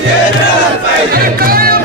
मिळालंच पाहिजे मिळालंच पाहिजे